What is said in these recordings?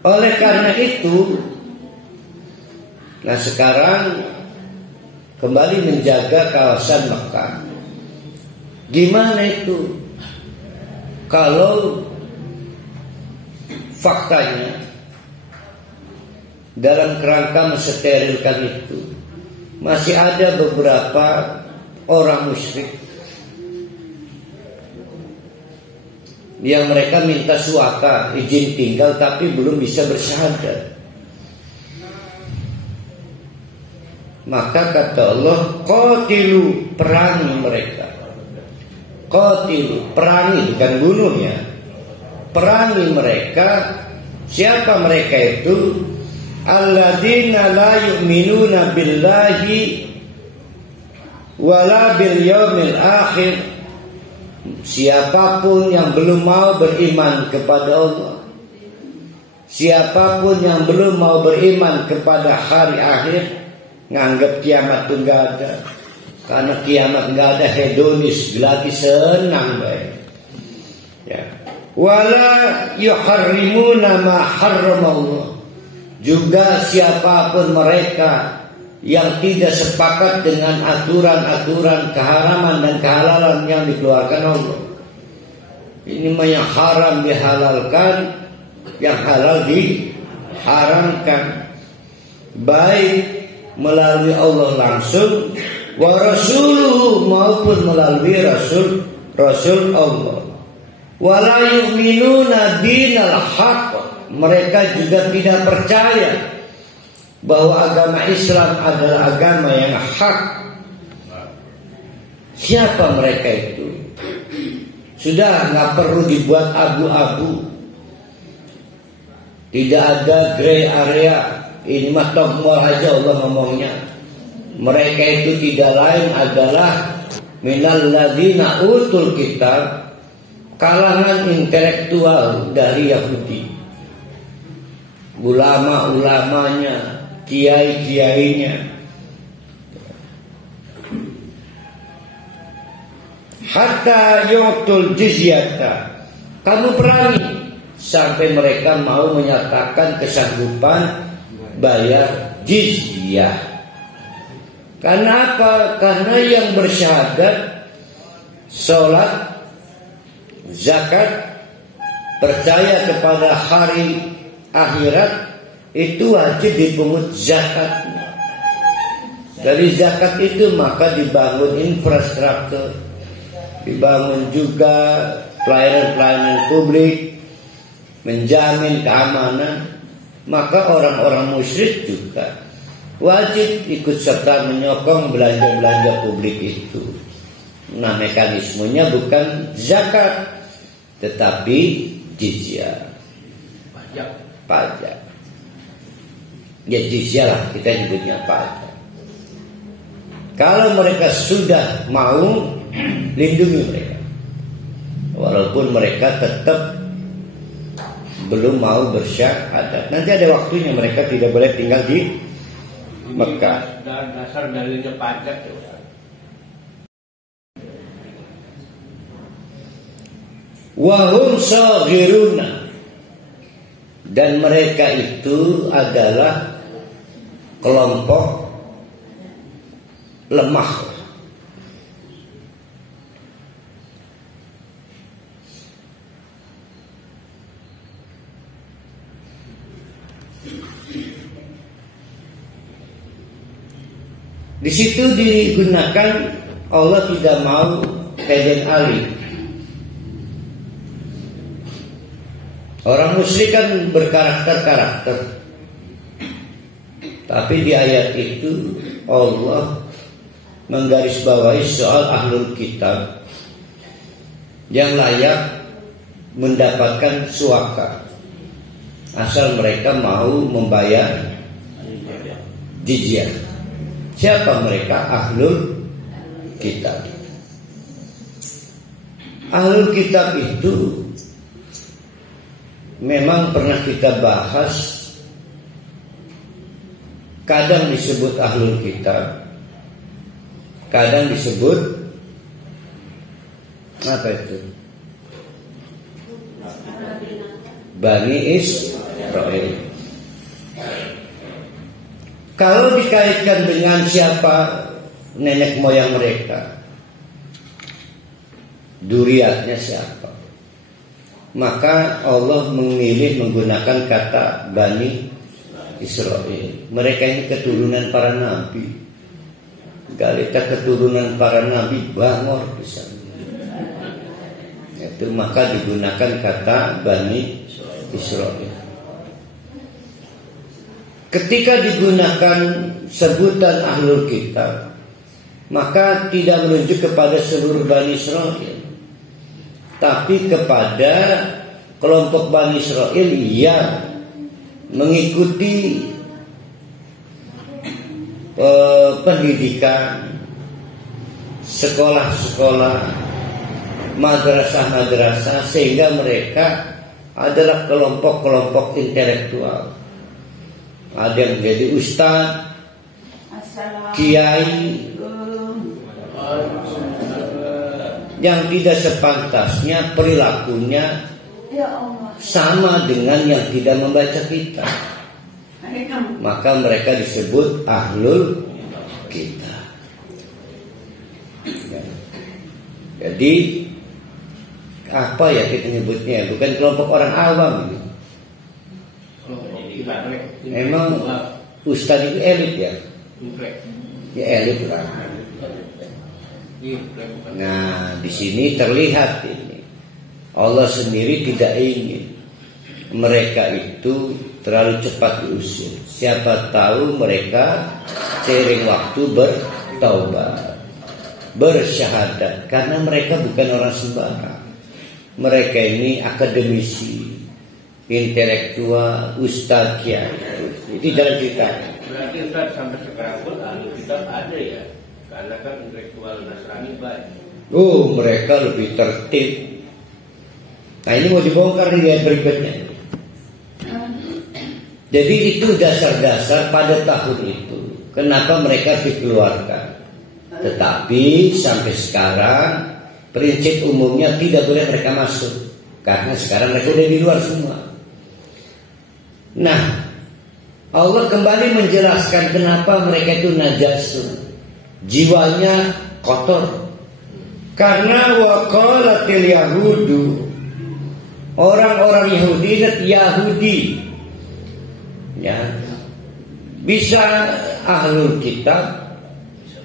Oleh karena itu, nah sekarang kembali menjaga kawasan Mekah. Gimana itu? Kalau faktanya dalam kerangka mensterilkan itu masih ada beberapa orang musyrik yang mereka minta suaka, izin tinggal, tapi belum bisa bersyahadat. Maka kata Allah, qatilu, perangi mereka. Qatilu, perangi, bukan bunuh ya. Perangi mereka. Siapa mereka itu? Alladzina la yu'minuna billahi wala bil yaumil akhir. Siapapun yang belum mau beriman kepada Allah, siapapun yang belum mau beriman kepada hari akhir, nganggap kiamat itu enggak ada. Karena kiamat enggak ada, hedonis, lagi senang baik. Ya. Wala yuharrimuna ma harramallah. Juga siapapun mereka yang tidak sepakat dengan aturan-aturan keharaman dan kehalalan yang dikeluarkan Allah. Ini mah yang haram dihalalkan, yang halal diharamkan. Baik melalui Allah langsung, wa rasuluhu, maupun melalui Rasul Allah. Wala yu'minuna dinal haqq. Mereka juga tidak percaya bahwa agama Islam adalah agama yang hak. Siapa mereka itu? Sudah nggak perlu dibuat abu-abu. Tidak ada gray area. Ini mah tokmol aja Allah ngomongnya. Mereka itu tidak lain adalah minal ladina utul kitab, kalangan intelektual dari Yahudi. Ulama-ulamanya, kiai-kiainya. Hatta yu'tul jizyata. Kamu perangi sampai mereka mau menyatakan kesanggupan bayar jizyah. Karena apa? Karena yang bersyahadat, sholat, zakat, percaya kepada hari akhirat, itu wajib dipungut zakat. Dari zakat itu maka dibangun infrastruktur, dibangun juga pelayanan-pelayanan publik, menjamin keamanan. Maka orang-orang musyrik juga wajib ikut serta menyokong belanja-belanja publik itu. Nah, mekanismenya bukan zakat, tetapi jizyah, pajak. Ya jizyah lah kita nyebutnya pajak. Kalau mereka sudah mau, lindungi mereka. Walaupun mereka tetap belum mau bersyahadat. Nanti ada waktunya mereka tidak boleh tinggal di Mekah. Dasar dalilnya pajak ya. Wahum saghiruna. Dan mereka itu adalah kelompok lemah. Di situ digunakan, Allah tidak mau kajian alif. Orang musyrik kan berkarakter-karakter. Tapi di ayat itu Allah menggarisbawahi soal ahlul kitab yang layak mendapatkan suaka asal mereka mau membayar jizyah. Siapa mereka? Ahlul kitab. Ahlul kitab itu memang pernah kita bahas. Kadang disebut ahlul kitab, kadang disebut apa itu? Bani Israel. Kalau dikaitkan dengan siapa nenek moyang mereka, duriatnya siapa, maka Allah memilih menggunakan kata Bani Israel. Mereka ini keturunan para nabi. Galita keturunan para nabi bangor besar. Itu maka digunakan kata Bani Israel. Ketika digunakan sebutan ahlul kitab, maka tidak menunjuk kepada seluruh Bani Israel, tapi kepada kelompok Bani Israel yang mengikuti pendidikan, sekolah-sekolah, madrasah-madrasah, sehingga mereka adalah kelompok-kelompok intelektual. Ada yang menjadi ustaz, kiai, yang tidak sepantasnya perilakunya sama dengan yang tidak membaca kitab, maka mereka disebut ahlul kitab. Jadi apa ya kita nyebutnya? Bukan kelompok orang awam. Emang ustaz itu elit ya? Ya elit lah. Nah, di sini terlihat ini Allah sendiri tidak ingin mereka itu terlalu cepat diusir. Siapa tahu mereka seiring waktu bertaubat, bersyahadat, karena mereka bukan orang sembarang. Mereka ini akademisi, intelektual, ustaz, kiai. Itu jalan cerita. Berarti Ustaz sampai sekarang pun ahli kitab ada ya? Karena kan intelektual Nasrani banyak. Oh, mereka lebih tertib. Nah, ini mau dibongkar di ayat berikutnya. Jadi itu dasar-dasar pada tahun itu kenapa mereka dikeluarkan. Tetapi sampai sekarang prinsip umumnya tidak boleh mereka masuk, karena sekarang mereka sudah di luar semua. Nah, Allah kembali menjelaskan kenapa mereka itu najasun, jiwanya kotor. Karena waqalatil yahudu, orang-orang Yahudi ya, bisa ahlul kitab,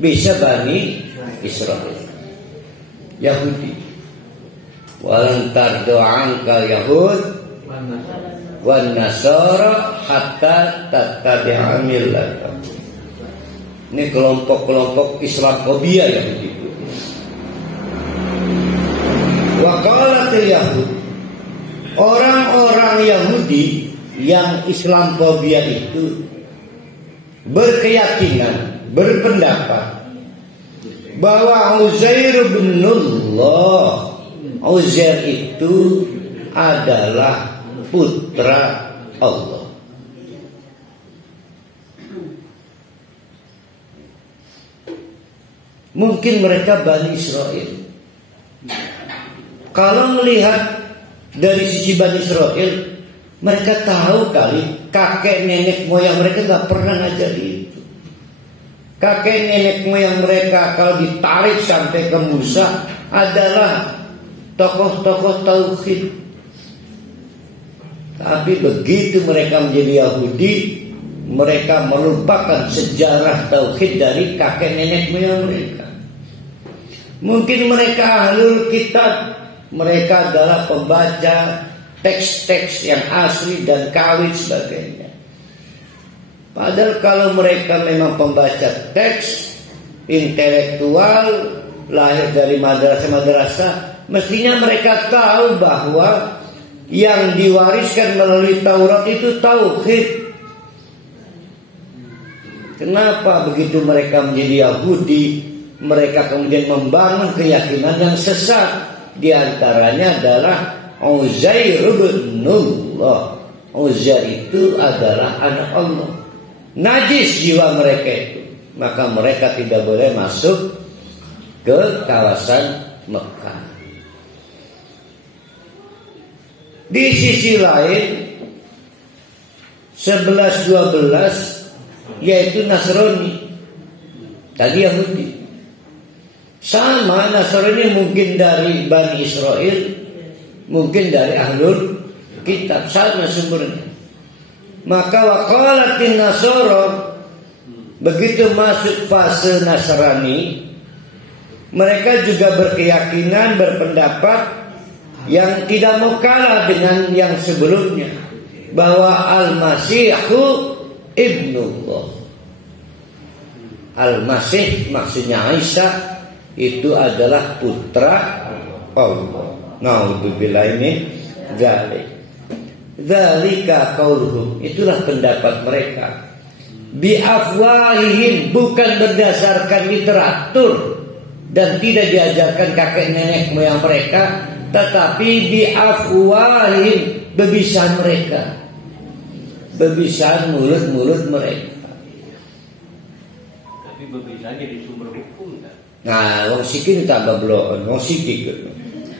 bisa Bani Israel, Yahudi. Walan tardu anka Yahud wan nasara hatta tattabi'a millatahum. Ini kelompok-kelompok Islamofobia yang begitu. Wa qalatil yahud, orang-orang Yahudi yang Islamofobia itu berkeyakinan, berpendapat bahwa Uzair bin Allah, Uzair itu adalah putra Allah. Mungkin mereka Bani Israel. Kalau melihat dari sisi Bani Israel, mereka tahu kali kakek nenek moyang mereka gak pernah ngajari itu. Kakek nenek moyang mereka kalau ditarik sampai ke Musa adalah tokoh-tokoh tauhid. Tapi begitu mereka menjadi Yahudi, mereka melupakan sejarah tauhid dari kakek nenek moyang mereka. Mungkin mereka ahlul kitab, mereka adalah pembaca teks-teks yang asli dan kawin sebagainya. Padahal kalau mereka memang pembaca teks, intelektual, lahir dari madrasah-madrasah, mestinya mereka tahu bahwa yang diwariskan melalui Taurat itu tauhid. Kenapa begitu mereka menjadi Yahudi, mereka kemudian membangun keyakinan yang sesat? Di antaranya adalah Uzair bin Allah. Uzair itu adalah anak Allah. Najis jiwa mereka itu, maka mereka tidak boleh masuk ke kawasan Mekah. Di sisi lain, 11-12 yaitu Nasrani. Tadi Yahudi. Sama Nasrani mungkin dari Bani Israel, mungkin dari Ahlul Kitab, sama sumbernya. Maka waqalatin Nasara, begitu masuk fase Nasrani, mereka juga berkeyakinan, berpendapat yang tidak mau kalah dengan yang sebelumnya, bahwa Al-Masihu Ibnullah. Al-Masih maksudnya Isa itu adalah putra Allah. Naudzubillah min dzalik. Dzalika qauluhum, itulah pendapat mereka. Bi afwahihim, bukan berdasarkan literatur dan tidak diajarkan kakek nenek moyang mereka, tetapi bi afwahihim, bebisan mereka, bebisan mulut-mulut mereka. Tapi berbisanya di sumber hukum kan? Nah, wong sikit tambah bloon, wong sikit.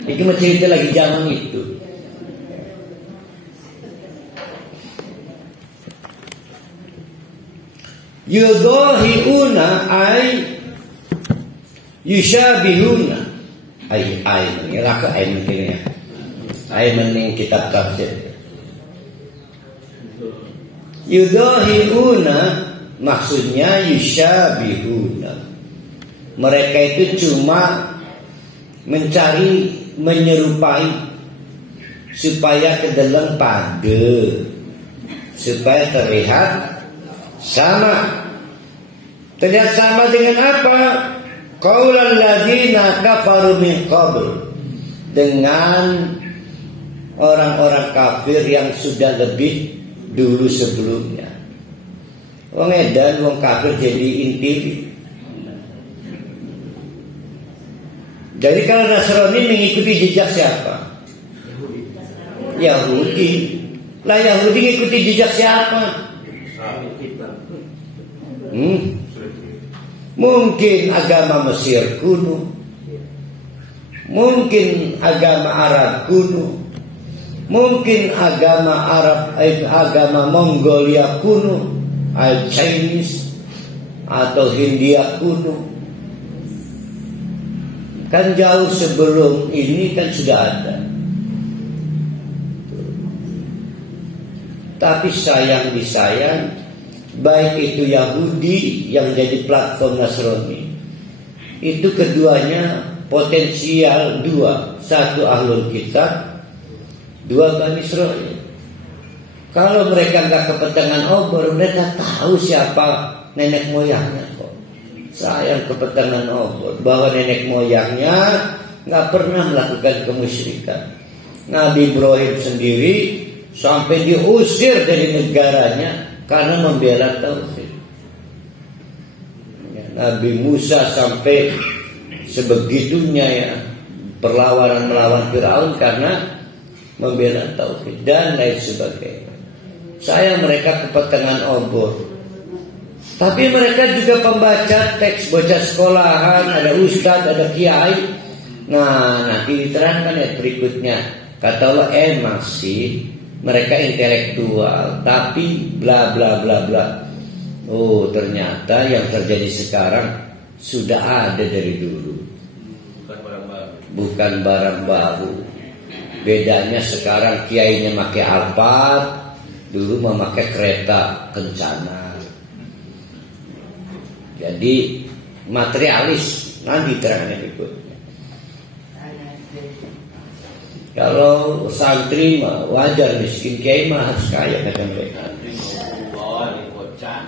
Iki mah cerita lagi zaman itu. Yudhahiuna ay yushabihuna ay ngelaka ay mungkin ya. Ay mending kitab tafsir. Yudhahiuna maksudnya yushabihuna. Mereka itu cuma mencari, menyerupai supaya kedeleng pade, supaya terlihat sama. Terlihat sama dengan apa? Qaulal ladzina kafaru min qabl, dengan orang-orang kafir yang sudah lebih dulu sebelumnya. Wong edan, wong kafir jadi inti. Jadi kalau Nasrani mengikuti jejak siapa? Yahudi. Lah Yahudi mengikuti jejak siapa? Mungkin agama Mesir kuno, mungkin agama Arab kuno, mungkin agama Mongolia kuno, Chinese atau Hindia kuno. Kan jauh sebelum ini kan sudah ada. Tapi sayang disayang, baik itu Yahudi yang jadi platform Nasrani, itu keduanya potensial dua. Satu Ahlul Kitab, dua Bani Israil. Kalau mereka nggak kepetengan obor, mereka tahu siapa nenek moyangnya kok. Sayang kepetengan obor, bahwa nenek moyangnya nggak pernah melakukan kemusyrikan. Nabi Ibrahim sendiri sampai diusir dari negaranya karena membela tauhid. Nabi Musa sampai sebegitunya ya perlawanan melawan Firaun karena membela tauhid dan lain sebagainya. Sayang mereka kepetengan obor. Tapi mereka juga pembaca teks, bocah sekolahan, ada ustadz, ada kiai. Nah, nanti diterangkan ya berikutnya. Kata Allah, emang sih mereka intelektual, tapi bla bla bla bla. Oh, ternyata yang terjadi sekarang sudah ada dari dulu. Bukan barang baru. Bukan barang baru. Bedanya sekarang kiainya pakai Alphard, dulu memakai kereta kencana. Jadi materialis, nanti terangnya berikutnya. Kalau santri mah wajar, miskin, kiai mah harus kaya kata mereka. Santri mau bawa di kocak.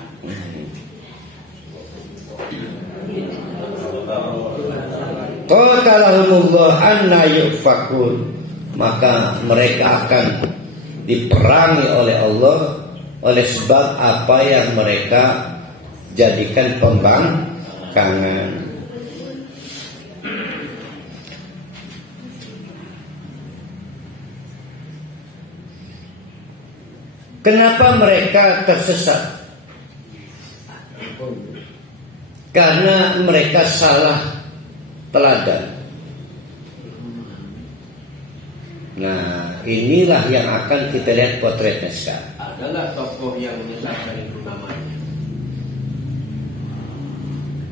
Qatalahumullah anna yufakun, maka mereka akan diperangi oleh Allah oleh sebab apa yang mereka jadikan pembangkangan. Kenapa mereka tersesat? Karena mereka salah teladan. Nah, inilah yang akan kita lihat potretnya sekarang. Ada nggak tokoh yang menyesatkan itu namanya?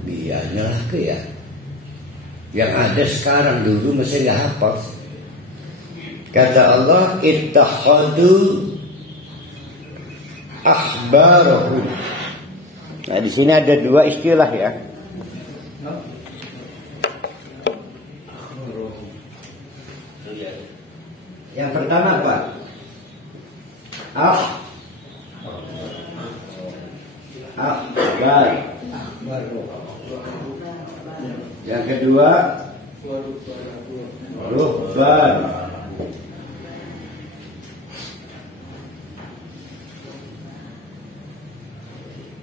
Biarnya lah ke ya. Yang ada sekarang, dulu masih nggak hafal. Kata Allah, ittakhadu ahbarahum. Nah, di sini ada dua istilah ya. Yang pertama apa? Ahbar. Yang kedua ruhban.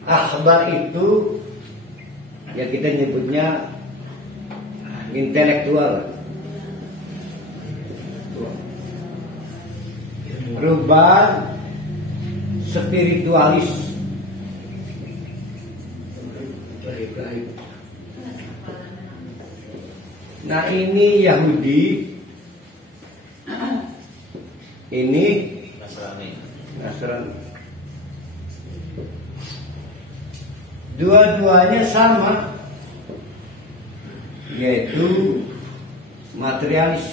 Akhbar itu yang kita nyebutnya intelektual. Ruhban spiritualis. Nah, ini Yahudi, ini Nasrani. Dua-duanya sama, yaitu materialis.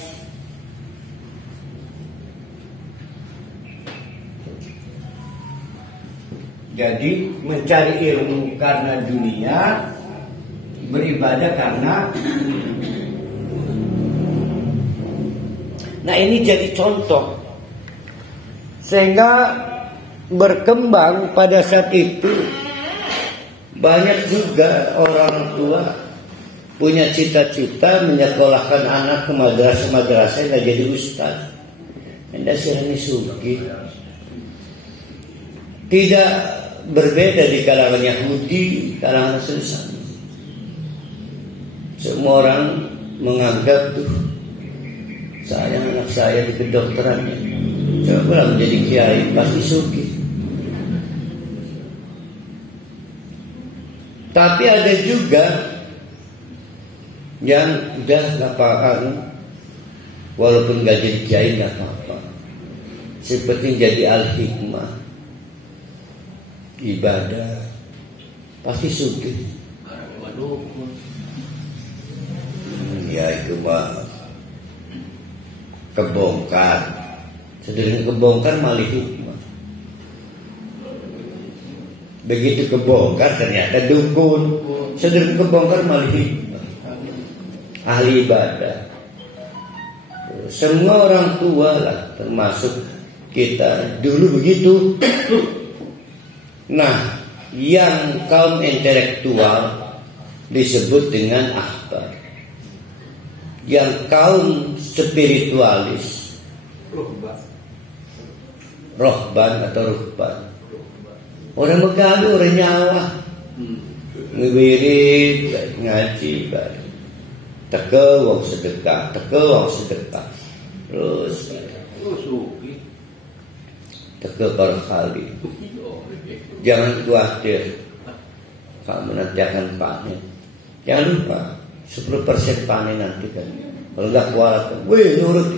Jadi mencari ilmu karena dunia, beribadah karena. Nah, ini jadi contoh sehingga berkembang pada saat itu. Banyak juga orang tua punya cita-cita menyekolahkan anak ke madrasah nggak jadi ustaz. Anda sirani suki. Tidak berbeda di kalangan Yahudi, kalangan Nasrani. Semua orang menganggap tuh sayang anak saya di kedokterannya. Coba menjadi kiai pasti suki. Tapi ada juga yang udah nggak apa-apa, walaupun nggak jadi kiai nggak apa-apa. Seperti jadi al-hikmah, ibadah, pasti suki. Ya itu mah kebongkar, sedang kebongkar malah hikmah. Begitu kebongkar ternyata dukun, sedang kebongkar malah hikmah, ahli ibadah. Semua orang tua lah, termasuk kita dulu begitu. Nah, yang kaum intelektual disebut dengan ahbar. Yang kaum spiritualis rohban atau ruhban. Orang begaduh, orang nyawa, ngewirid, ngaji, teke wong sedekah, terus teke berkali. Jangan khawatir, kamu nanti akan panen. Jangan lupa 10% panen nanti kan. Kalau nggak kuat, wih nurut.